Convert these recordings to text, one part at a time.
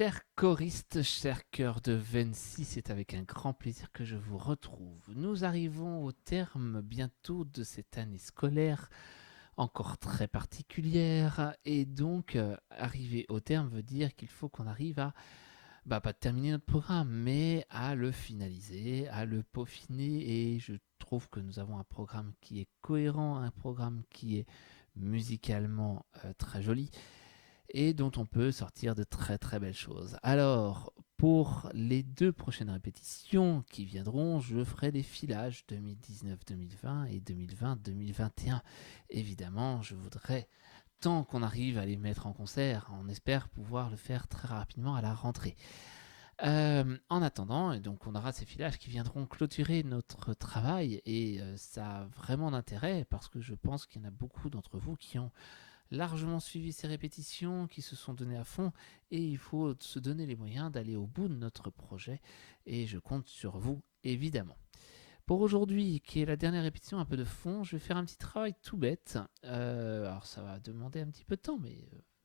Chers choristes, chers chœurs de Vency, c'est avec un grand plaisir que je vous retrouve. Nous arrivons au terme bientôt de cette année scolaire, encore très particulière, et donc arriver au terme veut dire qu'il faut qu'on arrive à, pas terminer notre programme, mais à le finaliser, à le peaufiner, et je trouve que nous avons un programme qui est cohérent, un programme qui est musicalement très joli, et dont on peut sortir de très très belles choses. Alors, pour les 2 prochaines répétitions qui viendront, je ferai des filages 2019-2020 et 2020-2021. Évidemment, je voudrais, tant qu'on arrive à les mettre en concert, on espère pouvoir le faire très rapidement à la rentrée. En attendant, et donc on aura ces filages qui viendront clôturer notre travail, et ça a vraiment d'intérêt parce que je pense qu'il y en a beaucoup d'entre vous qui ont largement suivi ces répétitions, qui se sont donnés à fond, et il faut se donner les moyens d'aller au bout de notre projet, et je compte sur vous, évidemment. Pour aujourd'hui, qui est la dernière répétition, un peu de fond, je vais faire un petit travail tout bête. Alors ça va demander un petit peu de temps, mais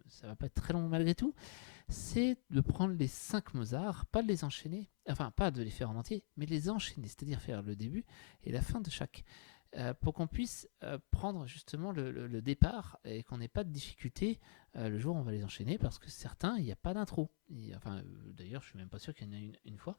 ça va pas être très long malgré tout. C'est de prendre les 5 Mozart, pas de les enchaîner, enfin pas de les faire en entier, mais de les enchaîner, c'est-à-dire faire le début et la fin de chaque. Pour qu'on puisse prendre justement le départ et qu'on n'ait pas de difficulté le jour où on va les enchaîner, parce que certains, il n'y a pas d'intro. D'ailleurs, je suis même pas sûr qu'il y en ait une fois,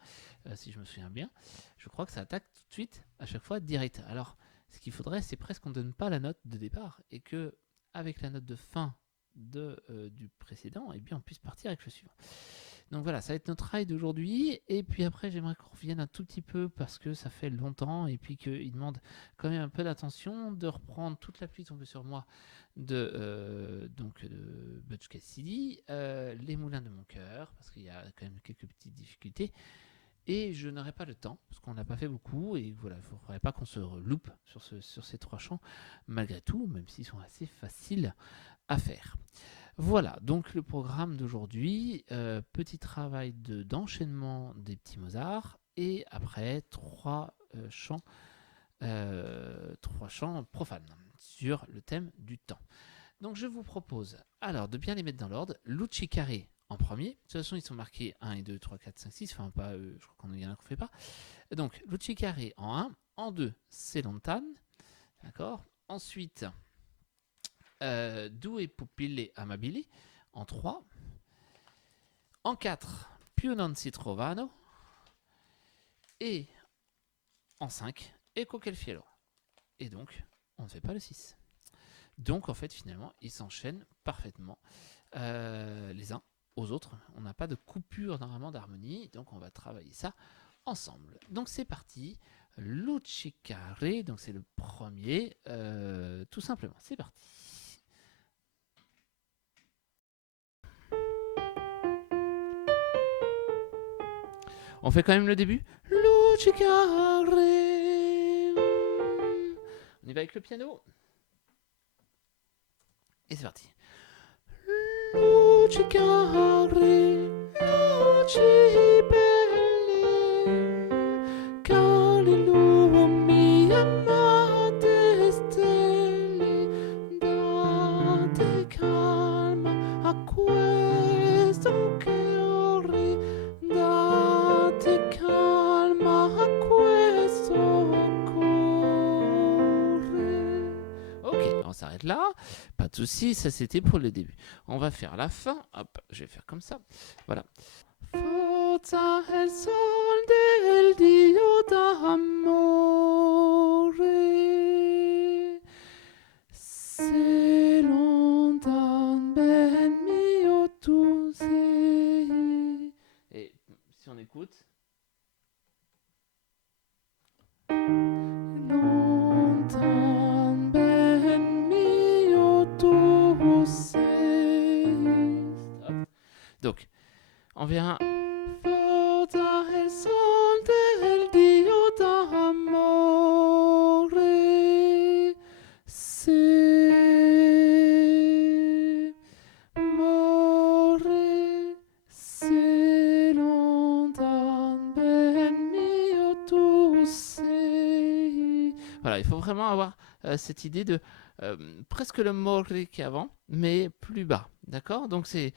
si je me souviens bien. Je crois que ça attaque tout de suite, à chaque fois, direct. Alors, ce qu'il faudrait, c'est presque qu'on ne donne pas la note de départ, et que, avec la note de fin du précédent, eh bien, on puisse partir avec le suivant. Donc voilà, ça va être notre travail d'aujourd'hui. Et puis après, j'aimerais qu'on revienne un tout petit peu, parce que ça fait longtemps, et puis qu'il demande quand même un peu d'attention, de reprendre toute la pluie tombée sur moi de Butch Cassidy, Les Moulins de mon cœur, parce qu'il y a quand même quelques petites difficultés. Et je n'aurai pas le temps, parce qu'on n'a pas fait beaucoup, et voilà, il ne faudrait pas qu'on se loupe sur ces 3 chants, malgré tout, même s'ils sont assez faciles à faire. Voilà, donc le programme d'aujourd'hui, petit travail d'enchaînement des petits Mozart, et après 3 chants profanes sur le thème du temps. Donc je vous propose alors de bien les mettre dans l'ordre. Lucci Carré en premier. De toute façon, ils sont marqués 1 et 2, 3, 4, 5, 6. Enfin, pas, je crois qu'il y en a qu'on ne fait pas. Donc, Lucci Carré en 1. En 2, c'est Lontane. D'accord. Ensuite, Due Pupille Amabili en 3. En 4, Più non si trovano. Et en 5, Ecco che il fiero. Et donc, on ne fait pas le 6. Donc, en fait, finalement, ils s'enchaînent parfaitement les uns aux autres. On n'a pas de coupure normalement d'harmonie, donc on va travailler ça ensemble. Donc, c'est parti. Lucicare, donc c'est le premier, tout simplement. C'est parti. On fait quand même le début. Lucicare. On y va avec le piano. Et c'est parti. Luci chiare, luci belle, cali lumi amate stelle, date calma a questo cuore, date calma a questo cuore. Ok, on s'arrête là. Pas de souci, ça c'était pour le début. On va faire la fin. Hop, je vais faire comme ça. Voilà. Forza el sol del Dio d'amore, se lontan ben mio tu sei. Et si on écoute. Lontan ben mio tu sei. Stop. Donc, on vient. Forza el sol del Dio d'amore, se more, se lontan ben mio tu sei. Voilà, il faut vraiment avoir cette idée de presque le more qui est avant, mais plus bas. D'accord. Donc c'est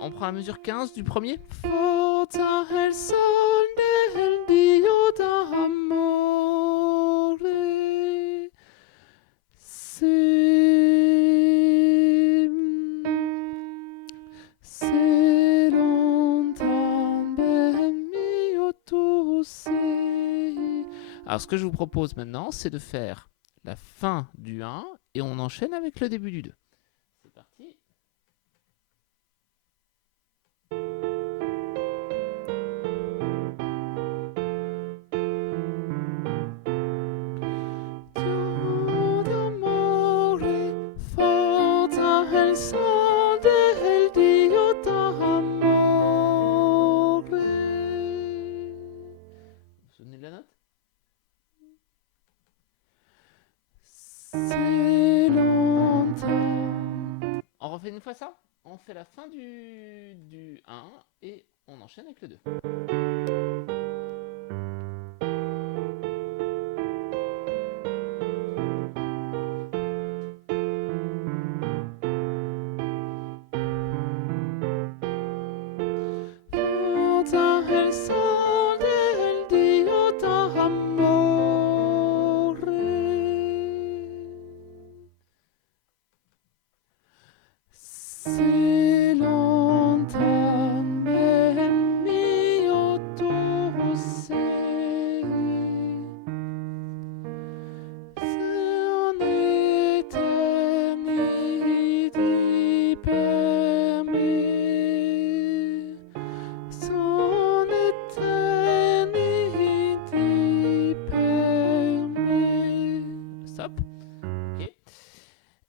On prend la mesure 15 du premier. Forza el sol del Dio d'amore. C'est longtemps, ben mio tu sei. Alors, ce que je vous propose maintenant, c'est de faire la fin du 1 et on enchaîne avec le début du 2. C'est parti. Dio d'amore, forza el sol del Dio d'amore. Vous vous souvenez de la note? C'est longtemps. On refait une fois ça? On fait la fin du 1 et on enchaîne avec le 2. Forza el sol del Dio d'amore. C'est longtemps, mais mio tu sei. C'est en éternité per me. Son éternité per me. Stop. Ok.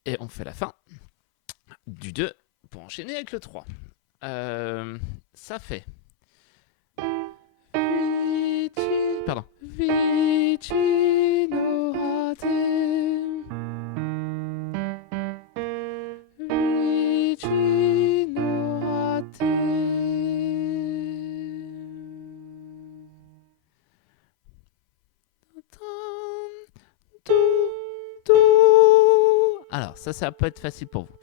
Et on fait la fin du 2 pour enchaîner avec le 3. Ça fait. Pardon. Vicino a te. Vicino a te. Alors, ça peut être facile pour vous.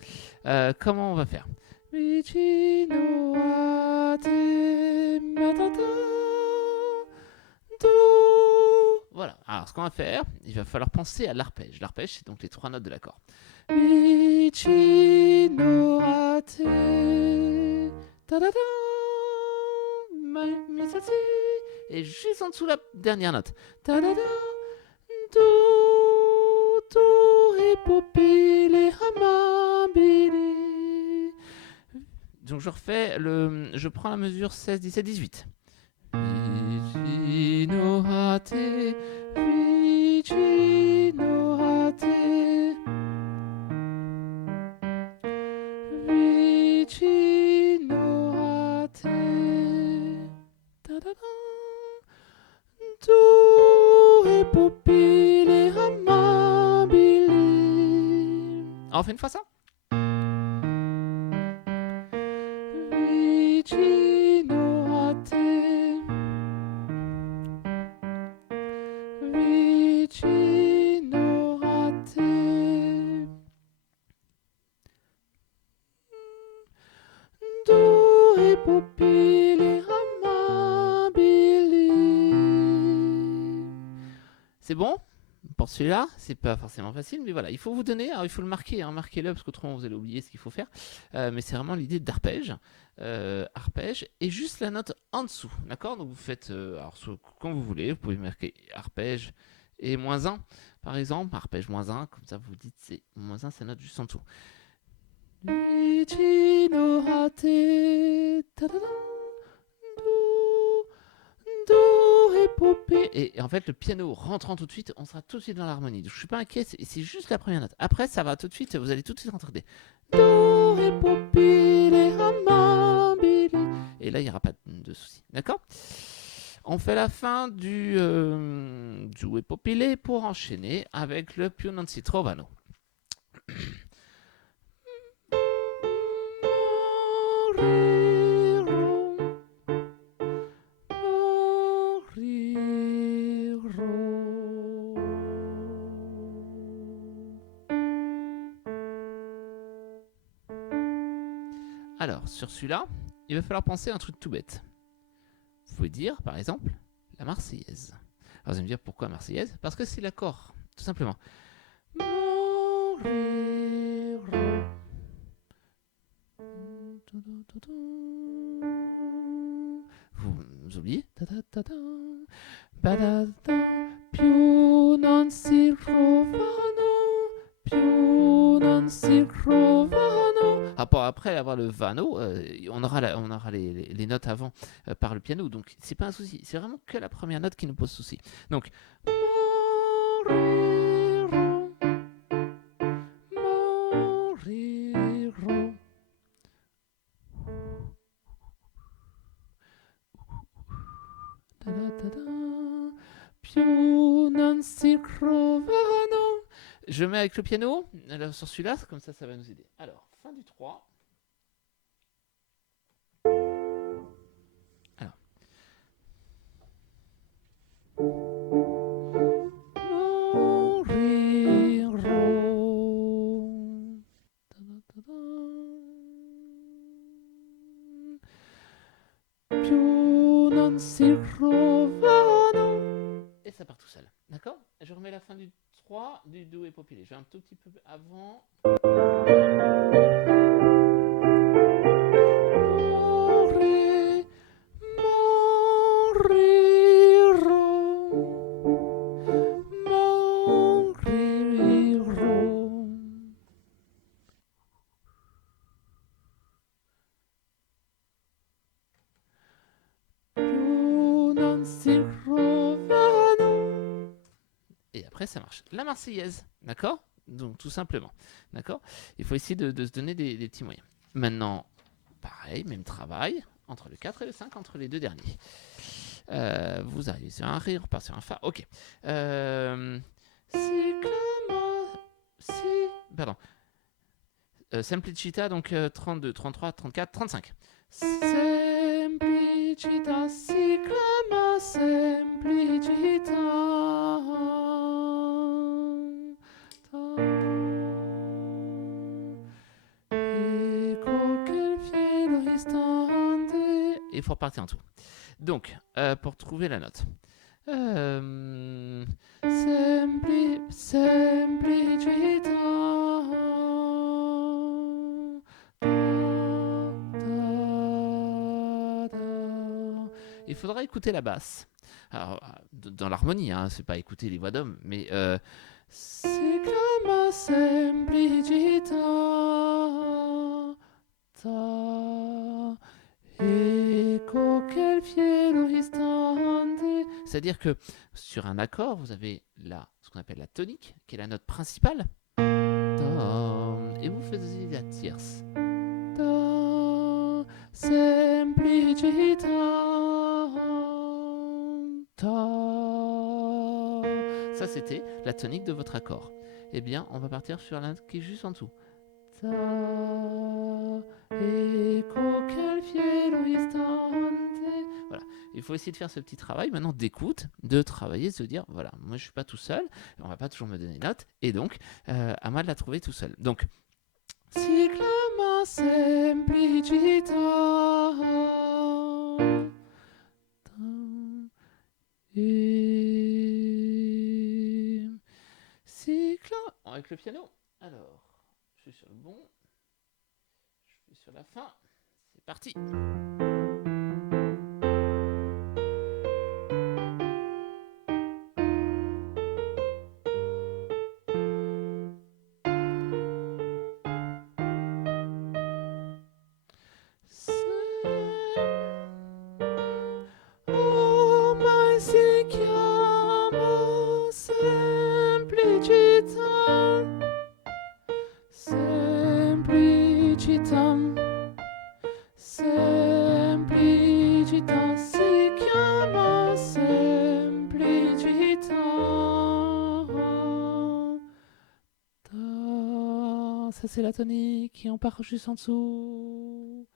Comment on va faire? Vicino a te, matata, do. Voilà. Alors, ce qu'on va faire, il va falloir penser à l'arpège. L'arpège, c'est donc les 3 notes de l'accord. Vicino a te, ta da da, mi sa si. Et juste en dessous la dernière note. Ta da da, do, do, et popile, amabile. Donc je refais je prends la mesure 16, 17, 18. Vicino a te, vicino a te, vicino a te, ta da da, do e popile amabili. On fait une fois ça? Vicino a te, vicino a te, do e popile amabili. C'est bon? Pour celui-là, c'est pas forcément facile, mais voilà, il faut vous donner, alors il faut le marquer, hein, marquez-le parce qu'autrement vous allez oublier ce qu'il faut faire, mais c'est vraiment l'idée d'arpège, arpège, et juste la note en dessous, d'accord? Donc vous faites, alors quand vous voulez, vous pouvez marquer arpège et moins 1, par exemple, arpège moins 1, comme ça vous dites c'est moins 1, c'est la note juste en dessous. Vicino a te, ta-da-da, do et popé. Et en fait, le piano rentrant tout de suite, on sera tout de suite dans l'harmonie. Donc, je suis pas inquiet, c'est juste la première note. Après, ça va tout de suite, vous allez tout de suite rentrer. Do et popé, les amabili. Et là, il n'y aura pas de souci. D'accord? On fait la fin du e popilé pour enchaîner avec le più non si trovano. Alors, sur celui-là, il va falloir penser à un truc tout bête. Vous pouvez dire, par exemple, la Marseillaise. Alors, vous allez me dire pourquoi Marseillaise? Parce que c'est l'accord, tout simplement. Vous oubliez? Più non si trovano, più non si trovano. Après avoir le vano, on aura les notes avant par le piano, donc c'est pas un souci. C'est vraiment que la première note qui nous pose souci. Donc moriro, moriro. Più non si trovano. Je mets avec le piano sur celui-là, comme ça va nous aider. Alors, fin du 3. Alors. Più non si trovano. Et ça part tout seul. D'accord? Je remets la fin du 3 du Do et populé. Je vais un tout petit peu avant. Et après, ça marche. La Marseillaise, d'accord? Donc, tout simplement, d'accord? Il faut essayer de se donner des petits moyens. Maintenant, pareil, même travail, entre le 4 et le 5, entre les deux derniers. Vous arrivez sur un Ré, on repart sur un Fa, ok. Pardon. Semplicita, donc 32, 33, 34, 35. Semplicita, si clama semplicita. Il faut repartir en tout. Donc, pour trouver la note. Semplicita. Il faudra écouter la basse. Alors, dans l'harmonie, hein, c'est pas écouter les voix d'homme, mais c'est comme semplicita. C'est-à-dire que sur un accord, vous avez ce qu'on appelle la tonique, qui est la note principale, et vous faites la tierce. Semplicita. Ça, c'était la tonique de votre accord. Eh bien, on va partir sur la note qui est juste en dessous. Voilà, il faut essayer de faire ce petit travail maintenant d'écoute, de travailler, de se dire voilà, moi je suis pas tout seul, on va pas toujours me donner des notes, et donc à moi de la trouver tout seul. Donc, si clama semplicita. Et si clama avec le piano. Alors, je suis sur le bon. Je suis sur la fin. C'est parti. Oh, my si chiama semplicità. Semplicità. Semplicità si chiama semplicità. Ça c'est la tonique qui en part juste en dessous.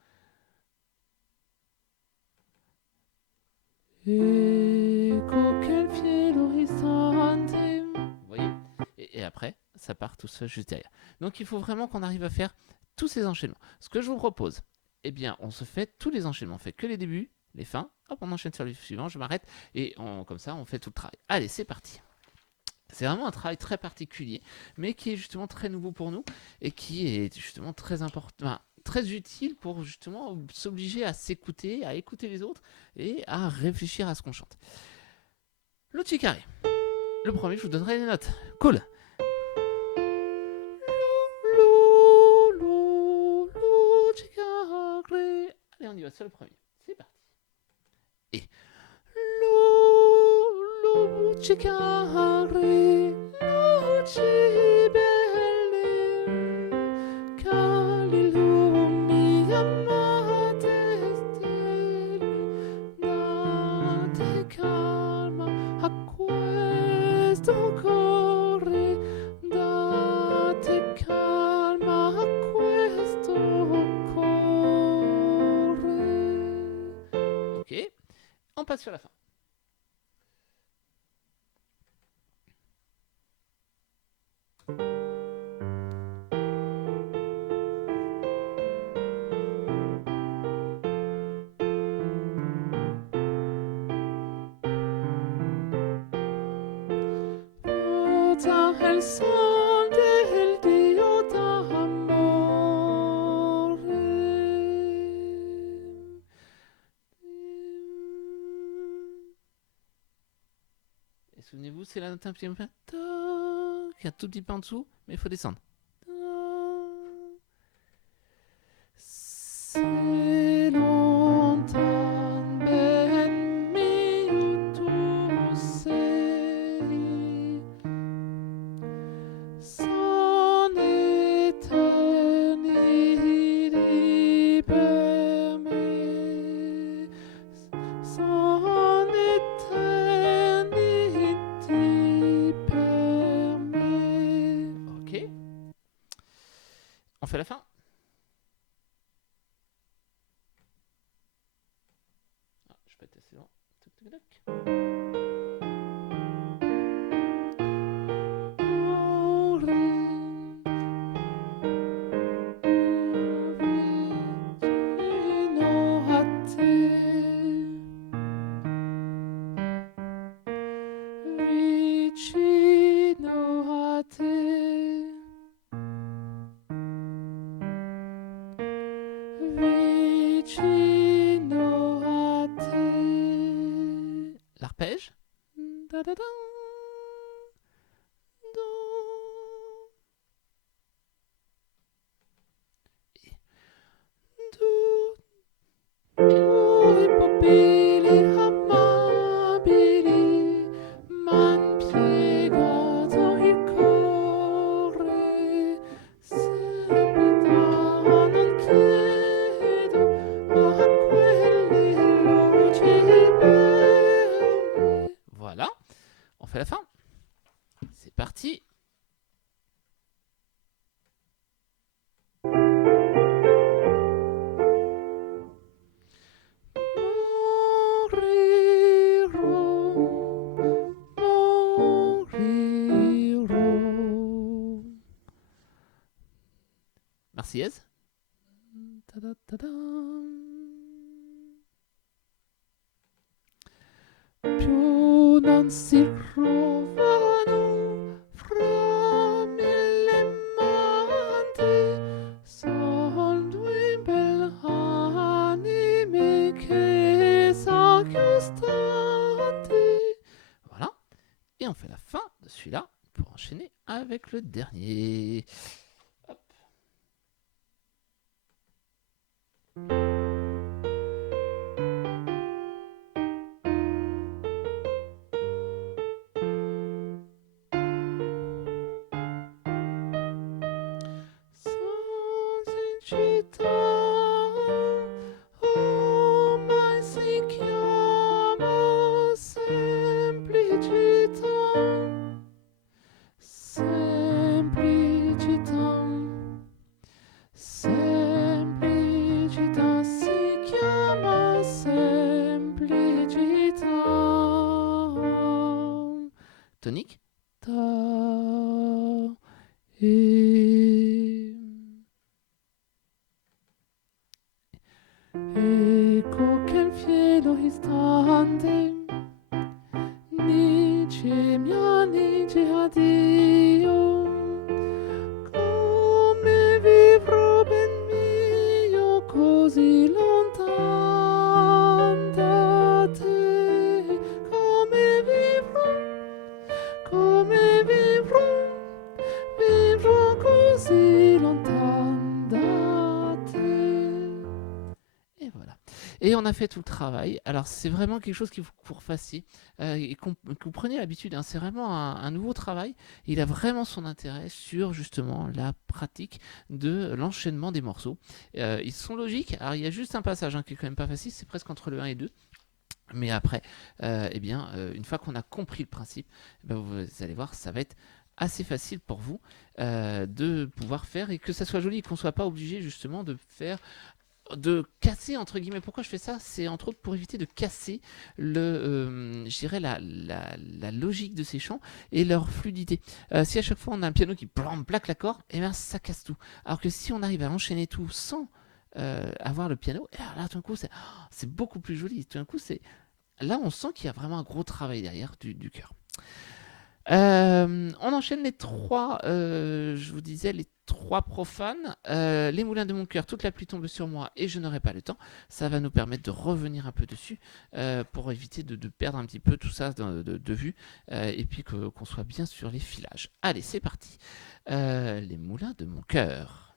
Ecco che il cielo risante. Vous voyez? Et après, ça part tout seul juste derrière. Donc il faut vraiment qu'on arrive à faire tous ces enchaînements. Ce que je vous propose, eh bien, on se fait tous les enchaînements. On fait que les débuts, les fins. Hop, on enchaîne sur le suivant, je m'arrête. Et comme ça, on fait tout le travail. Allez, c'est parti. C'est vraiment un travail très particulier, mais qui est justement très nouveau pour nous et qui est justement très important, enfin, très utile pour justement s'obliger à s'écouter, à écouter les autres et à réfléchir à ce qu'on chante. L'outil carré. Le premier, je vous donnerai les notes. Cool. Allez, on y va, c'est le premier. C'est parti. Et luci care, luci belle, che illumi amate stelle, date calma a questo cuore, date calma a questo cuore. Ok, on passe sur la fin. El sol del Dio d'amore. Et souvenez-vous, c'est la note un petit peu qui est un tout petit peu en dessous, mais il faut descendre. C'est longtemps ben mio tu sei. Son eternity per me. Son eternity per me. Ok. On fait la fin. Ah, je peux être assez loin. Toc, toc, toc. L'arpège. Da, da, da. Do. Et do. Due pupille amabili m'han piegato il cuore. Semità non chiedo a quelle luci belle. Voilà, on fait la fin. C'est parti. Marseillaise. Più non si trovano fra mille mante, son due belle anime che s'accostate. Voilà. Et on fait la fin de celui-là pour enchaîner avec le dernier. Hop. Semplicità, ormai si chiama semplicità. Semplicità, semplicità si chiama semplicità. Tonique. Ta e Ecco che il cielo istante dice mia dice addio, come vivrò ben mio così lontan da te, come vivrò così lontan da te. Et voilà. Et on a fait tout le travail. Alors c'est vraiment quelque chose qu'il faut que vous refassiez et que vous preniez l'habitude. Hein. C'est vraiment un nouveau travail. Il a vraiment son intérêt sur justement la pratique de l'enchaînement des morceaux. Ils sont logiques. Alors il y a juste un passage qui est quand même pas facile. C'est presque entre le 1 et 2. Mais après, une fois qu'on a compris le principe, vous allez voir, ça va être assez facile pour vous de pouvoir faire et que ça soit joli et qu'on ne soit pas obligé justement de casser entre guillemets. Pourquoi je fais ça? C'est entre autres pour éviter de casser je dirais la logique de ces chants et leur fluidité. Si à chaque fois on a un piano qui plaque l'accord, et bien ça casse tout. Alors que si on arrive à enchaîner tout sans avoir le piano, et là tout d'un coup c'est beaucoup plus joli. Tout d'un coup là on sent qu'il y a vraiment un gros travail derrière du chœur. On enchaîne les trois, je vous disais, les trois profanes. Les moulins de mon cœur, toute la pluie tombe sur moi et je n'aurai pas le temps. Ça va nous permettre de revenir un peu dessus pour éviter de perdre un petit peu tout ça de vue et puis qu'on soit bien sur les filages. Allez, c'est parti. Les moulins de mon cœur.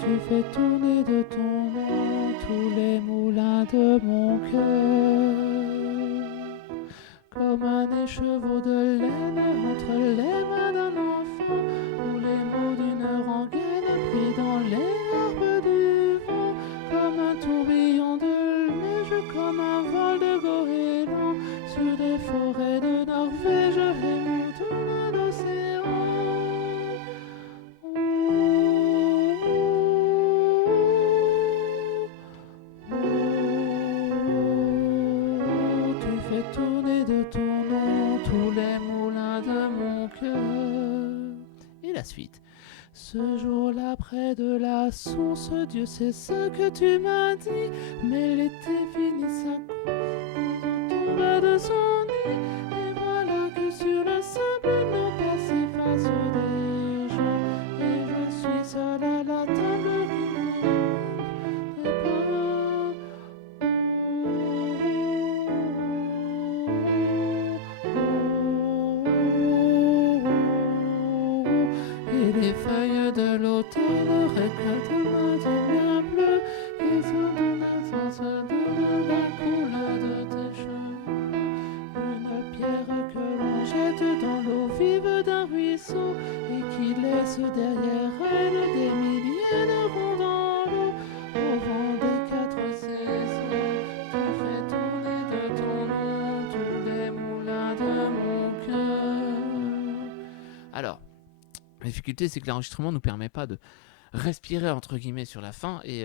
Tu fais tourner de ton nom tous les moulins de mon cœur, comme un écheveau de laine entre les mains d'un enfant, ou les mots d'une rengaine pris dans les arbres du vent, comme un tourbillon de neige, comme un vol de goéland, sur des forêts de Norvège et moutons d'océan. Tourner de ton nom tous les moulins de mon cœur. Et la suite. Ce jour-là, près de la source, Dieu sait ce que tu m'as dit, mais l'été finit sa course, tombe de son nid, et voilà que sur le sable nos pas s'effacent déjà, et je suis seul à la table qui des pains. Et les feuilles de l'automne récoltent maintenant bleu, et sont dans la sens de la couleur de tes cheveux. Une pierre que l'on jette dans l'eau vive d'un ruisseau, et qui laisse derrière elle des milliers de ronds dans l'eau. Au vent des quatre saisons, tu fais tourner de ton nom tous les moulins de mon cœur. Alors, la difficulté, c'est que l'enregistrement ne nous permet pas de respirer entre guillemets sur la fin, et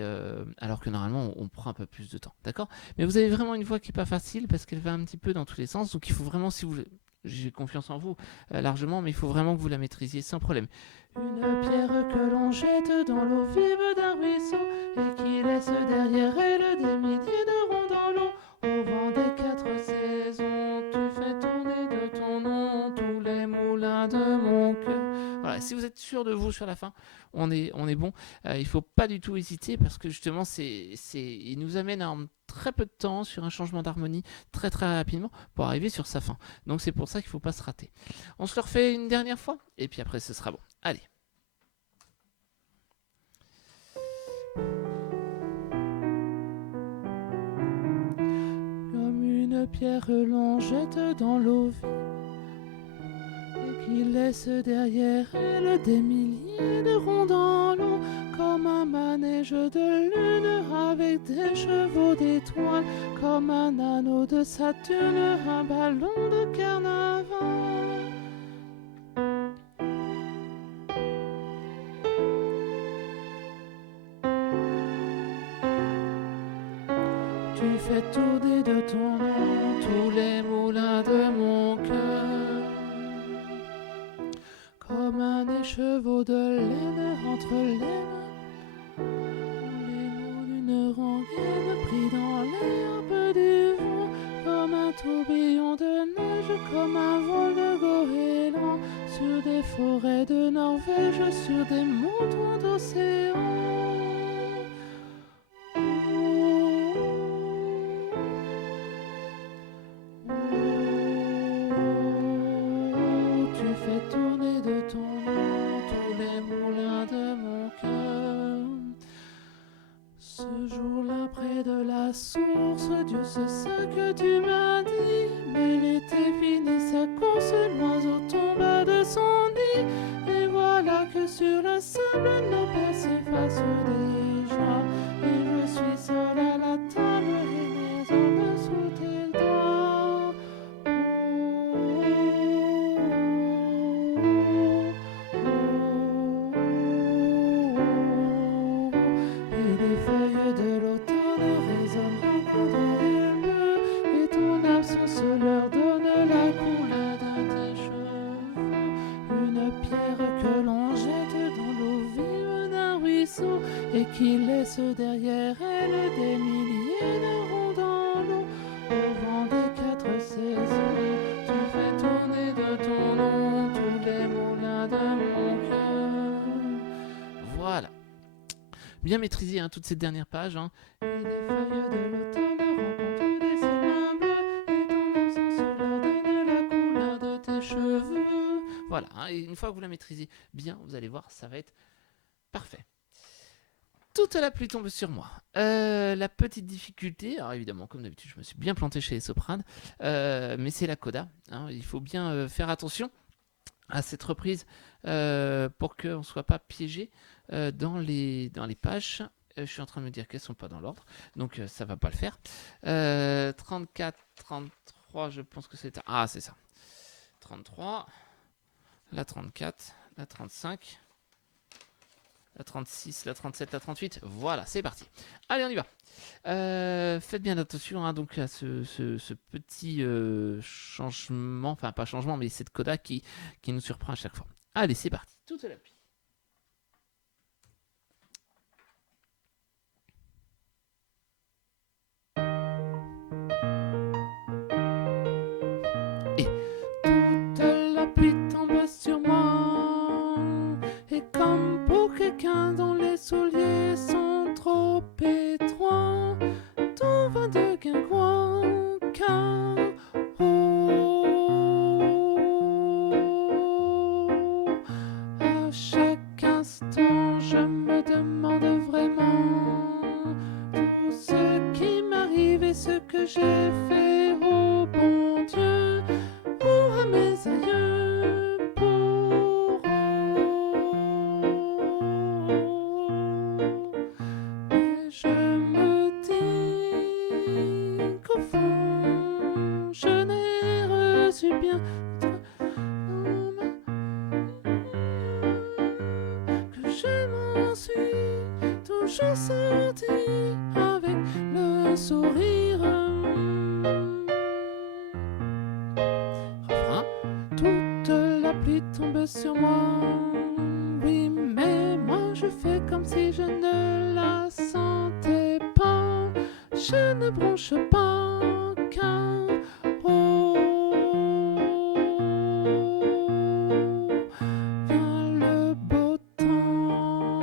alors que normalement on prend un peu plus de temps, d'accord? Mais vous avez vraiment une voix qui est pas facile parce qu'elle va un petit peu dans tous les sens, donc il faut vraiment, si vous, j'ai confiance en vous largement, mais il faut vraiment que vous la maîtrisiez sans problème. Une pierre que l'on jette dans l'eau vive d'un ruisseau, et qui laisse derrière elle des milliers de ronds dans l'eau. Au vent des quatre saisons, tu fais tourner de ton nom tous les moulins de mon cœur. Voilà, si vous êtes sûr de vous sur la fin, on est bon. Il ne faut pas du tout hésiter parce que justement, il nous amène en très peu de temps sur un changement d'harmonie très très rapidement pour arriver sur sa fin. Donc c'est pour ça qu'il ne faut pas se rater. On se le refait une dernière fois et puis après ce sera bon. Allez. Comme une une pierre que l'on jette dans l'eau vive et qui laisse derrière elle des milliers de ronds dans l'eau, comme un manège de lune avec des chevaux d'étoiles, comme un anneau de Saturne, un ballon de carnaval. Tu fais tourner de ton nom tous les moulins de mon cœur, comme un écheveau de laine entre les mains, les mots d'une rengaine pris dans l'herbe du vent, comme un tourbillon de neige, comme un vol de goéland, sur des forêts de Norvège, sur des montants d'océan. Tu fais tourner de ton nom tous les moulins de mon cœur. Ce jour-là, près de la source, Dieu sait ce que tu m'as dit. Mais l'été finit sa course, l'oiseau tomba de son nid. Et voilà que sur le sable, nos pères s'effacent déjà. Et je suis seul à la table et mes hommes sous tes doigts. Et les feuilles de l'automne résonnent dans les bleus, et ton absence leur donne la couleur de tes cheveux. Une pierre que l'on jette dans l'eau vive d'un ruisseau, et qui laisse derrière elle des milliers de ronds dans l'eau. Au vent des quatre saisons, tu fais tourner de ton nom tous les moulins de mon cœur. Voilà. Bien maîtrisé toutes ces dernières pages. Et les feuilles de l'automne rencontrent des chemins bleus, et ton absence leur donne la couleur de tes cheveux. Voilà, et une fois que vous la maîtrisez bien, vous allez voir, ça va être parfait. Toute la pluie tombe sur moi. La petite difficulté, alors évidemment, comme d'habitude, je me suis bien planté chez les sopranes, mais c'est la coda. Il faut bien faire attention à cette reprise pour qu'on ne soit pas piégé dans les pages. Je suis en train de me dire qu'elles ne sont pas dans l'ordre, donc ça ne va pas le faire. 34, 33, je pense que c'est... Ah, c'est ça. 33, la 34, la 35... La 36, la 37, la 38, voilà, c'est parti. Allez, on y va. Faites bien attention donc à ce petit changement, enfin pas changement, mais cette coda qui nous surprend à chaque fois. Allez, c'est parti. Toute la pluie. Et toute la pluie tombe sur moi, et comme pour quelqu'un dont les souliers sont trop étroits, tout va de guingois, car à chaque instant je me demande vraiment tout ce qui m'arrive et ce que j'ai fait au bon Dieu ou à mes aïeux pour mais je me dis qu'au fond je n'ai reçu bien que je m'en suis toujours sorti avec le sourire. Refrain. Toute la pluie tombe sur moi, oui, mais moi je fais comme si je ne la sentais pas. Je ne bronche pas, car vient le beau temps.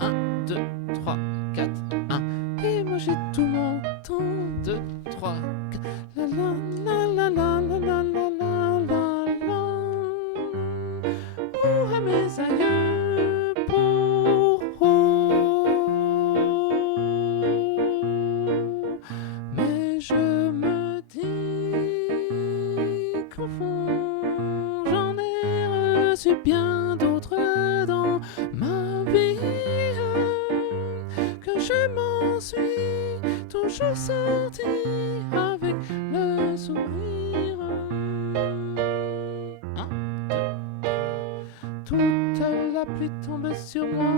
1, 2, 3, 4, 1. Et moi j'ai tout mon temps. 2, 3, 4. La la la la la la la la la la. Ou à mes aïeux pour reçu bien d'autres dans ma vie, que je m'en suis toujours sorti avec le sourire. Un, deux, toute la pluie tombe sur moi.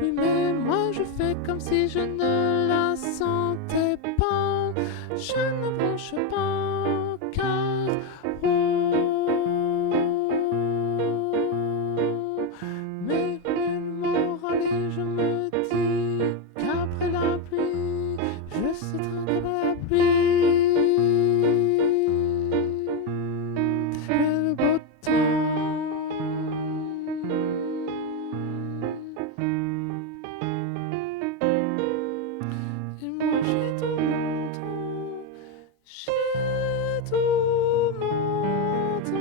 Oui, mais moi je fais comme si je ne la sentais pas. Je ne bronche pas car mais le moral et je me dis qu'après la pluie, je sais qu'après la pluie, le beau temps. Et moi j'ai tout mon temps, j'ai tout mon temps.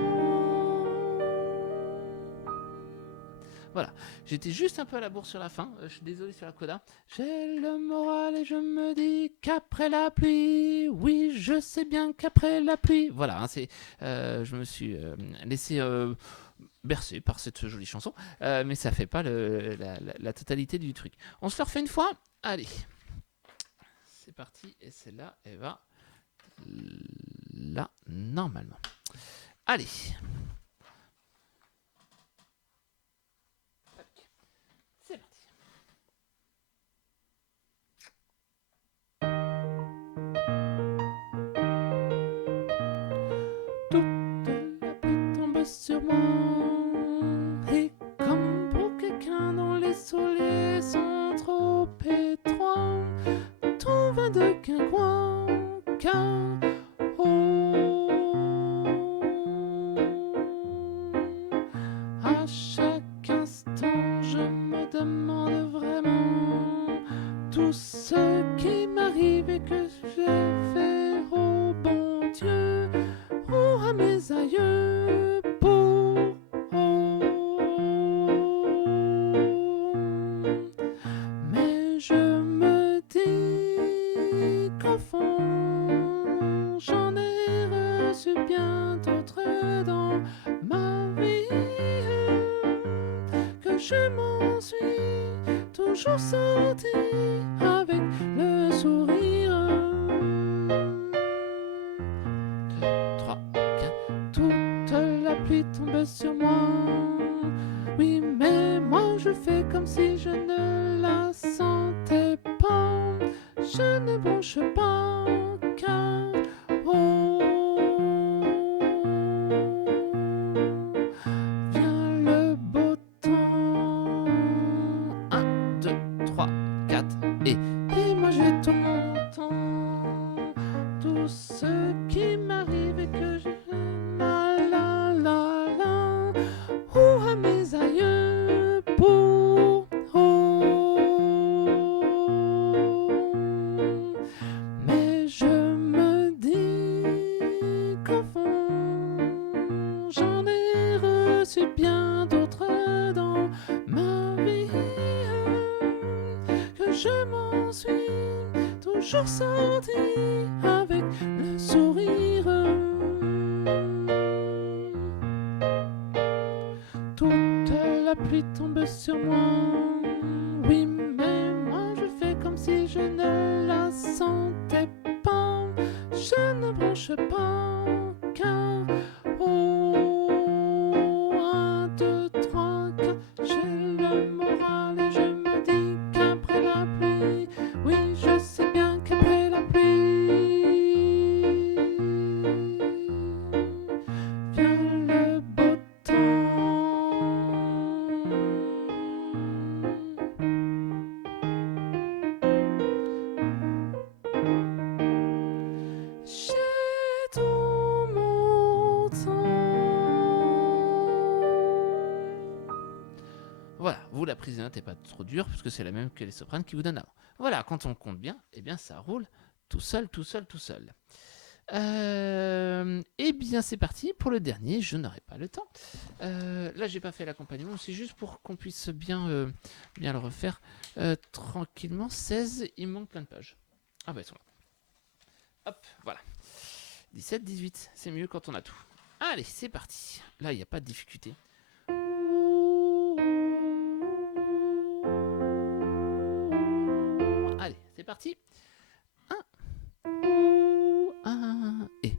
Voilà, j'étais juste un peu à la bourre sur la fin, je suis désolé sur la coda. J'ai le moral et je me dis qu'après la pluie, oui, je sais bien qu'après la pluie. Voilà, hein, je me suis laissé bercer par cette jolie chanson, mais ça fait pas la totalité du truc. On se le refait une fois. Allez, c'est parti, et celle-là, elle va là, normalement. Allez. C'est parti. Toute la pluie tombe sur moi, et comme pour quelqu'un dont les souliers sont trop étroits, tout va de Guingois, car à chaque instant je me demande vraiment tout ce qui m'arrive et que j'ai fait au bon Dieu ou à mes aïeux pour mais je me dis qu'au fond j'en ai reçu bien d'autres dans ma vie, que je m'en suis toujours sorti avec le sourire. 2, 3, 4. Toute la pluie tombe sur moi. Oui, mais moi je fais comme si je ne la sentais pas. Je ne bronche pas car vient le beau temps. 1, 2, 3, 4 et moi j'ai tout mon temps. Tout ce qui m'arrive et que je la ou à mes aïeux pour mais je me dis qu'au fond j'en ai reçu bien d'autres dans ma vie, que je m'en suis toujours sorti avec le sourire. Toute la pluie tombe sur moi. Oui, mais moi je fais comme si je ne la sentais pas. Je ne bronche pas car 1, 2, 3, 4. J'ai le moral et je me dis qu'après la pluie, oui, je sais bien qu'après la pluie vient le beau temps. J'ai tout mon temps. Voilà, vous la prise n'est pas trop dure puisque c'est la même que les sopranes qui vous donnent avant. Voilà, quand on compte bien, eh bien ça roule tout seul, tout seul, tout seul. Eh bien c'est parti pour le dernier, je n'aurai pas le temps. Là j'ai pas fait l'accompagnement, c'est juste pour qu'on puisse bien le refaire tranquillement. 16, il manque plein de pages. Ah bah ils sont là. Hop, voilà. 17, 18, c'est mieux quand on a tout. Allez, c'est parti. Là, il n'y a pas de difficulté. Allez, c'est parti. Un, et.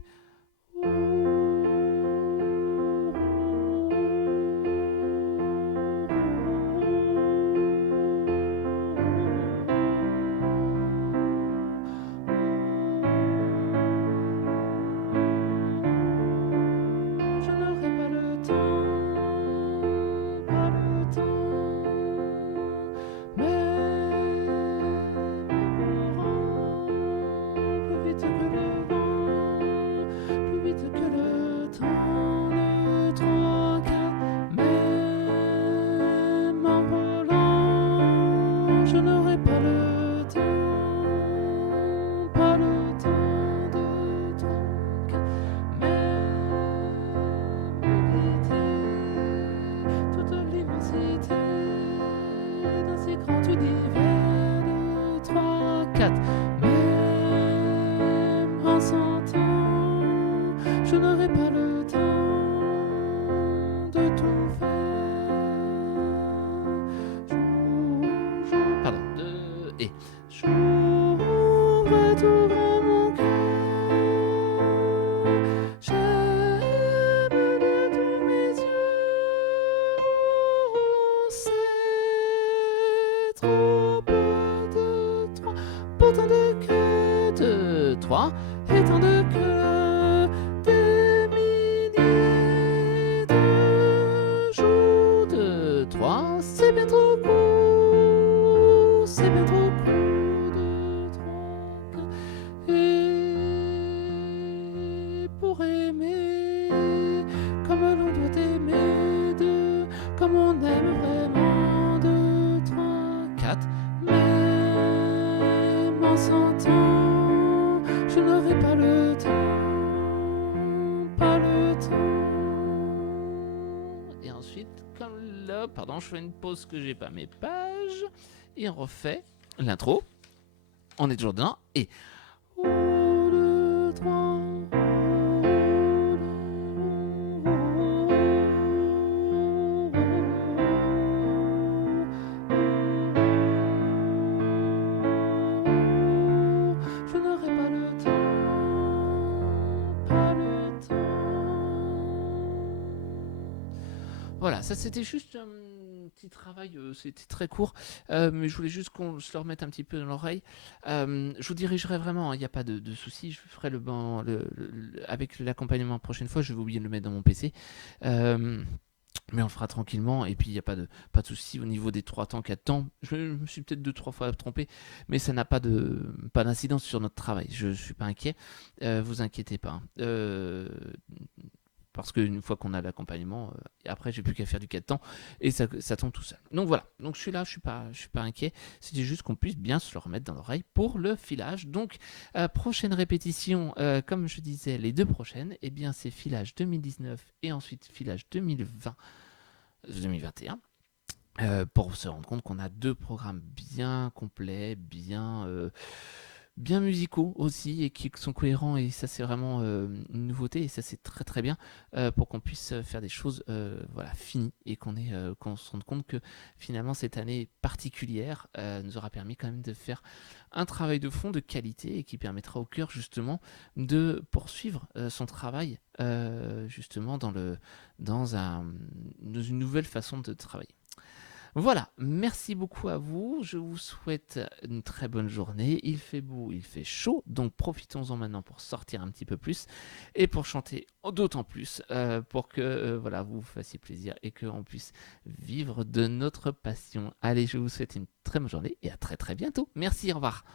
Je n'aurai pas le temps, mais plus vite que le vent, plus vite que le temps de 3, 4, même en volant, je n'aurai pas le temps, pas le temps de 3, 4, même éviter toute l'immensité d'un si grand univers de 3, 4, même en 100 ans, je n'aurai pas le temps de tout faire. Pardon, et. J'ouvre tout grand mon cœur, j'aime de tous mes yeux, c'est trop peu de 3, pourtant de que de 3, et tant de que des milliers de jours de 3, c'est bien trop court, c'est bien trop court de 3, et pour aimer comme l'on doit aimer, comme on aime vraiment, de 3, 4, même en 100 ans, je n'aurai pas le temps, pas le temps. Et ensuite, comme là, pardon, je fais une pause que j'ai pas mes pages, et on refait l'intro. On est toujours dedans, et 1, 2, 3. Je n'aurai pas le temps, pas le temps. Voilà, ça c'était juste un petit travail, c'était très court, mais je voulais juste qu'on se le remette un petit peu dans l'oreille. Je vous dirigerai vraiment, il n'y a pas de souci, je ferai avec l'accompagnement la prochaine fois, je vais oublier de le mettre dans mon PC. Mais on le fera tranquillement, et puis il n'y a pas de souci au niveau des 3 temps, 4 temps. Je me suis peut-être 2-3 fois trompé, mais ça n'a pas d'incidence sur notre travail. Je ne suis pas inquiet, vous inquiétez pas. Parce qu'une fois qu'on a l'accompagnement, après j'ai plus qu'à faire du 4 temps, et ça tombe tout seul. Donc voilà, donc celui-là je suis pas inquiet, c'était juste qu'on puisse bien se le remettre dans l'oreille pour le filage. Donc prochaine répétition, comme je disais, les 2 prochaines, eh bien c'est filage 2019 et ensuite filage 2021. Pour se rendre compte qu'on a 2 programmes bien complets, bien musicaux aussi, et qui sont cohérents, et ça c'est vraiment une nouveauté, et ça c'est très très bien, pour qu'on puisse faire des choses finies, et qu'on se rende compte que finalement cette année particulière nous aura permis quand même de faire un travail de fond de qualité, et qui permettra au chœur justement de poursuivre son travail justement dans une nouvelle façon de travailler. Voilà, merci beaucoup à vous, je vous souhaite une très bonne journée, il fait beau, il fait chaud, donc profitons-en maintenant pour sortir un petit peu plus, et pour chanter d'autant plus, pour que vous vous fassiez plaisir, et qu'on puisse vivre de notre passion. Allez, je vous souhaite une très bonne journée, et à très très bientôt. Merci, au revoir.